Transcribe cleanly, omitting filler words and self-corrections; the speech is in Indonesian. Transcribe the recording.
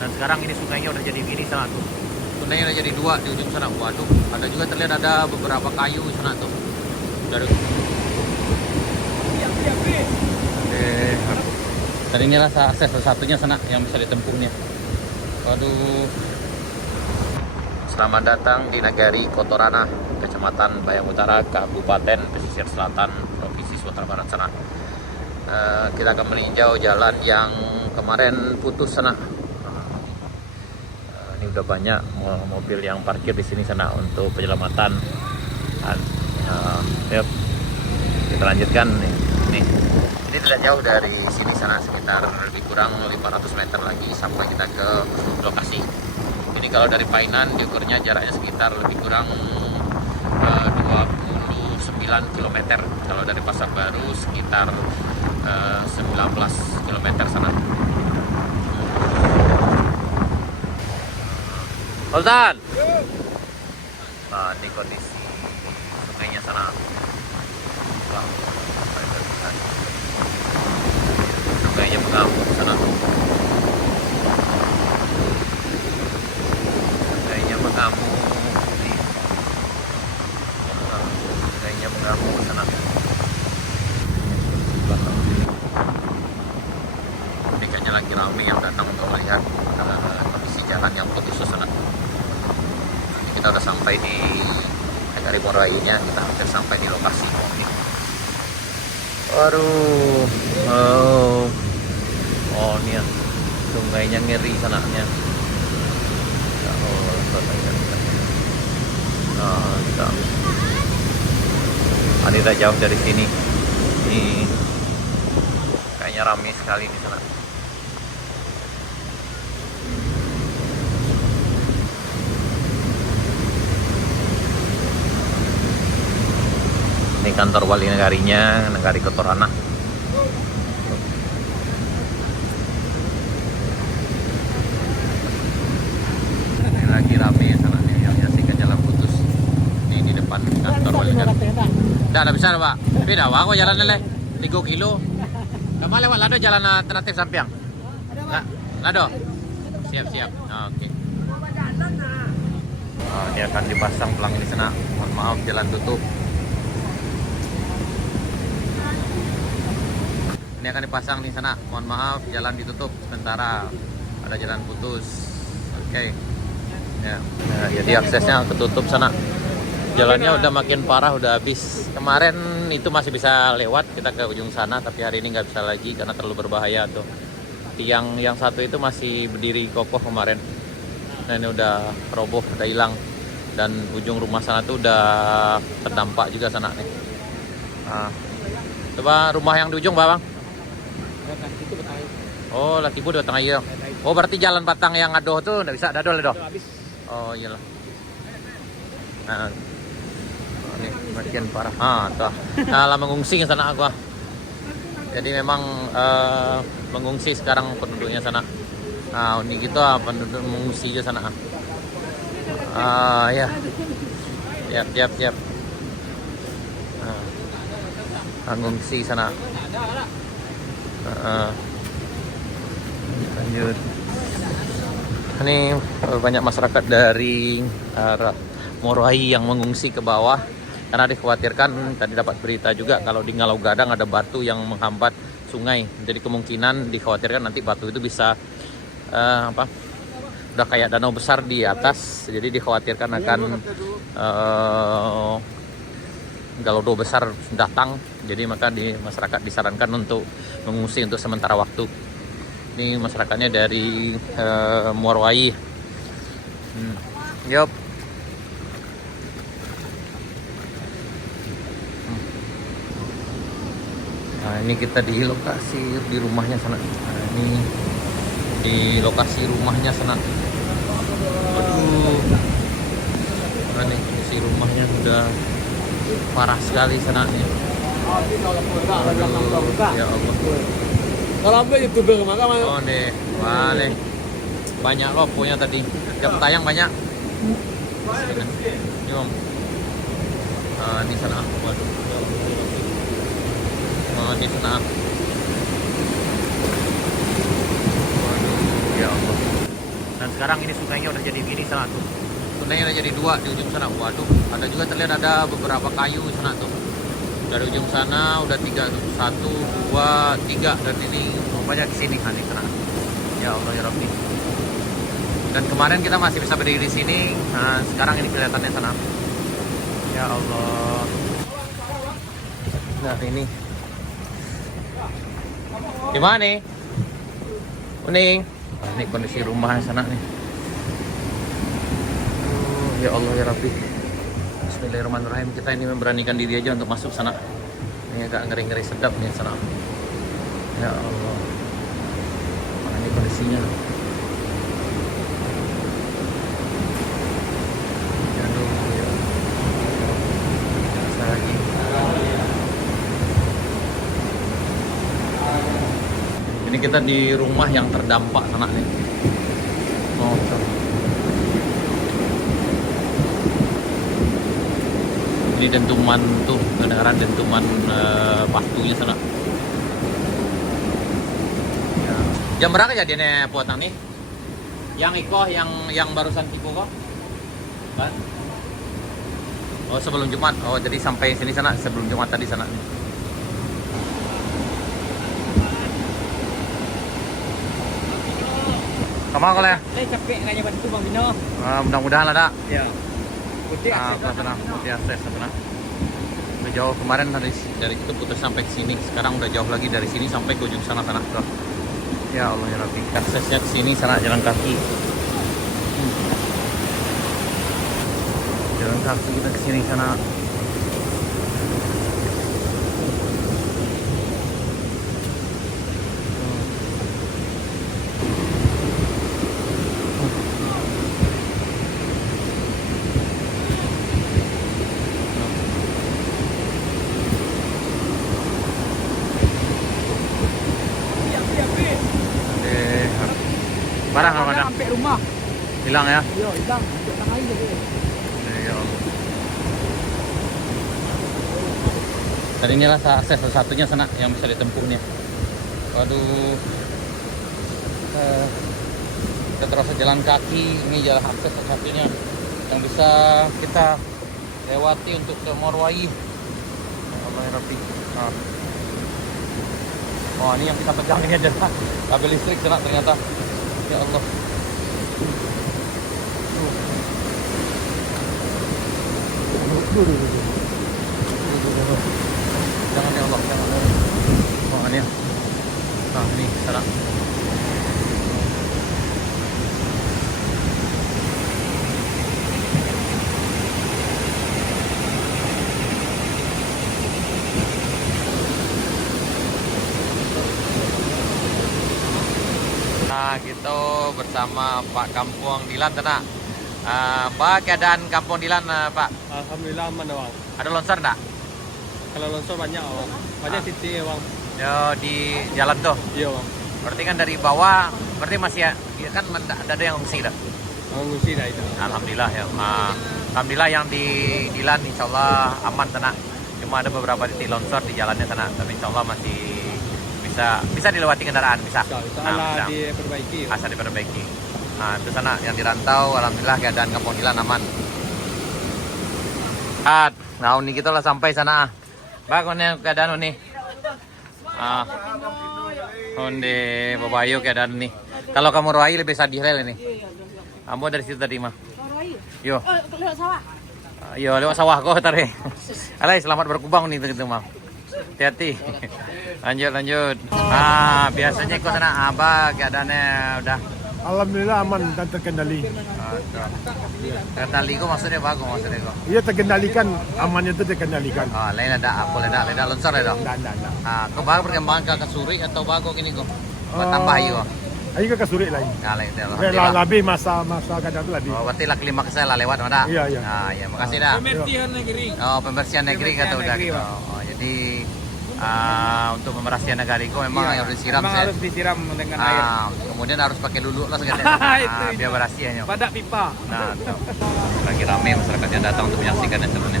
Dan sekarang ini sungainya udah jadi gini sana tuh. Sungainya udah jadi dua di ujung sana. Waduh, ada juga terlihat ada beberapa kayu di sana tuh. Dari dan inilah akses satu-satunya sana yang bisa ditempuhnya. Waduh. Selamat datang di Nagari Kotorana, Kecamatan Bayang Utara, Kabupaten Pesisir Selatan, Provinsi Sumatera Barat sana. Kita akan meninjau jalan yang kemarin putus sana. Ini udah banyak mobil yang parkir di sini sana untuk penyelamatan. Yuk, kita lanjutkan nih. Ini tidak jauh dari sini sana, sekitar lebih kurang 500 meter lagi sampai kita ke lokasi. Ini kalau dari Painan diukurnya jaraknya sekitar lebih kurang 29 km. Kalau dari Pasar Baru sekitar 19 km sana. Sultan. Nah, ini kondisi sungainya sana. Wah, sungainya mengamuk sana. Sungainya mengamuk. Sungainya mengamuk sana. Ini kayaknya lagi ramai yang datang untuk melihat kondisi jalan yang putus sana. Kita udah sampai di Nagari Morowainya, kita hampir sampai di lokasi. Waduh, oh ini ya, sungainya ngeri sananya. Ini tidak jauh dari sini. Ini kayaknya ramai sekali di sana. Ini kantor wali negarinya, Nagari Kotorana. Ini lagi rame ya sana nih, yang nyaksikan jalan putus. Ini di depan kantor wali negari. Tidak bisa Pak. Beda Pak, kok jalan lele 3 kilo. Kamu lewat Lado jalan alternatif Sampiang. Lado. Siap. Oke. Oh, ini akan dipasang pelang di sana. Mohon maaf jalan tutup. Ini akan dipasang di sana. Mohon maaf, jalan ditutup sementara. Ada jalan putus. Oke. Ya. Nah, jadi aksesnya ketutup sana. Jalannya udah makin parah, udah habis. Kemarin itu masih bisa lewat kita ke ujung sana, tapi hari ini nggak bisa lagi karena terlalu berbahaya tuh. Tiang yang satu itu masih berdiri kokoh kemarin. Nah, ini udah roboh, udah hilang. Dan ujung rumah sana tuh udah terdampak juga sana nih. Nah, coba rumah yang di ujung, Bang. Oh, Latibu di tengah iya. Oh, berarti jalan Batang yang adoh tuh nggak bisa dadol doh. Oh, iyalah. Nah, ini makin parah. Tuh. Nah, lah mengungsi ke sana gua. Jadi memang mengungsi sekarang penduduknya sana. Nah, ini gitu penduduk mengungsi ke sana. Ya. Siap. Mengungsi sana. Lanjut. Ini banyak masyarakat dari Morowai yang mengungsi ke bawah karena dikhawatirkan, tadi dapat berita juga kalau di Ngalau Gadang ada batu yang menghambat sungai. Jadi kemungkinan dikhawatirkan nanti batu itu bisa udah kayak danau besar di atas. Jadi dikhawatirkan akan galodo besar datang. Jadi maka masyarakat disarankan untuk mengungsi untuk sementara waktu. Ini masyarakatnya dari Morowai. Yup. Nah, ini kita di lokasi di rumahnya sana. Nah, ini di lokasi rumahnya sana. Waduh. Nah, ini kondisi rumahnya sudah parah sekali sana nih. Aduh, ya Allah. Kalau apa YouTuber maka Oh nih, balik. Banyak loh punya tadi. Jam tayang banyak. Ini Om. Ini sana. Waduh. Di sana. Waduh, ya Allah. Dan sekarang ini sungainya udah jadi gini sana tuh. Sungainya udah jadi dua di ujung sana. Waduh, ada juga terlihat ada beberapa kayu sana tuh. Dari ujung sana udah tiga tuh. 1, 2, 3 dan ini banyak ke sini kan sana. Ya Allah ya Rabbi. Dan kemarin kita masih bisa berdiri di sini. Nah, sekarang ini kelihatannya sana. Ya Allah. Nah, ini. Gimana nih? Kuning. Ini kondisi rumah sana nih. Ya Allah ya Rabbi. Bismillahirrahmanirrahim. Kita ini memberanikan diri aja untuk masuk sana. Ini agak ngeri-ngeri sedap nih sana. Ya Allah. Mana ini kondisinya? Aduh, ya. Bisa lagi. Ini kita di rumah yang terdampak sana nih. Oh, tuh. Ini dentuman tuh, kedengaran dentuman pastunya sana. Ya. Jam berapa jadinya puatang nih? Yang iko, yang barusan tipu kok? Kan? Oh sebelum Jumat. Oh jadi sampai sini sana sebelum Jumat tadi sana. Kamu kalau ya? Capek nanya bantu Bang Bino. Mudah-mudahan ada. Ya. Putih Putih akses sana. Udah jauh kemarin dari itu putus sampai ke sini. Sekarang udah jauh lagi dari sini sampai ke ujung sana. Tuh. Ya Allah ya Rabbi. Aksesnya ke sini sana jalan kaki. Jalan kaki kita ke sini sana. Barang apa ada? Sampai rumah. Hilang ya? Yo, hilang. Datang aja deh. Ya Allah. Dan inilah akses satu-satunya sana yang bisa ditempuhnya. Waduh. Kita terus jalan kaki, ini jalan akses satu-satunya yang bisa kita lewati untuk ke Morwai. Ya Allah ya Rabbi. Nah. Oh ini yang kita pegang ini adalah kabel listrik sana ternyata. Ya Allah. Jangan ya Allah, jangan. Oh ini ya. Nah ini sana. Nah, kita bersama Pak Kampung Dilan Tena. Pak, keadaan Kampung Dilan Pak? Alhamdulillah aman Bang. Ada longsor enggak? Kalau longsor banyak Bang. Banyak titik Bang. Ya, di jalan tuh. Iya Bang. Berarti kan dari bawah, berarti masih ya kan ada yang ngungsi dah. Mengungsi dah itu. Alhamdulillah ya. Alhamdulillah yang di Dilan insya Allah aman tenang. Cuma ada beberapa titik longsor di jalannya tenang, tapi insya Allah masih bisa dilewati kendaraan bisa. Bisa diperbaiki. Asal diperbaiki. Nah itu sana yang dirantau, alhamdulillah keadaan Kampung Dilan aman. Nah ini kita lah sampai sana. Bagusnya keadaan ini. Onde babayo keadaan nih. Kalau kamu Roai lebih sadih ini. Kamu dari situ tadi mah. Yo. Lewat sawah. Yo lewat sawah kok tadi. Alay selamat berkubang nih gitu mah. Hati-hati. Lanjut. Biasanya ikut sana Abah keadaannya udah. Alhamdulillah aman dan terkendali. Terkendali kok maksudnya bagus maksudnya kok. Ia terkendalikan, amannya itu terkendalikan. Lain ada apa leda longsor ya dong. Nah. Kok bagus perkembangan ke Kasuri atau bagus gini kok. Tambah ayo. Ayo ke Kasuri lain. Lain Lebih masa kadang itu lebih. Oh, berarti lah kelima kesel lah lewat mana? Iya. Ya makasih dah. Pembersihan negeri. Oh, pembersihan negeri kata udah gitu. Oh, jadi untuk pembersihan negeri kok memang harus disiram harus disiram dengan air. Kemudian harus pakai lulu lah segala biar bersihnya. Pada pipa. Nah, lagi ramai masyarakat yang datang untuk menyaksikannya sebenarnya.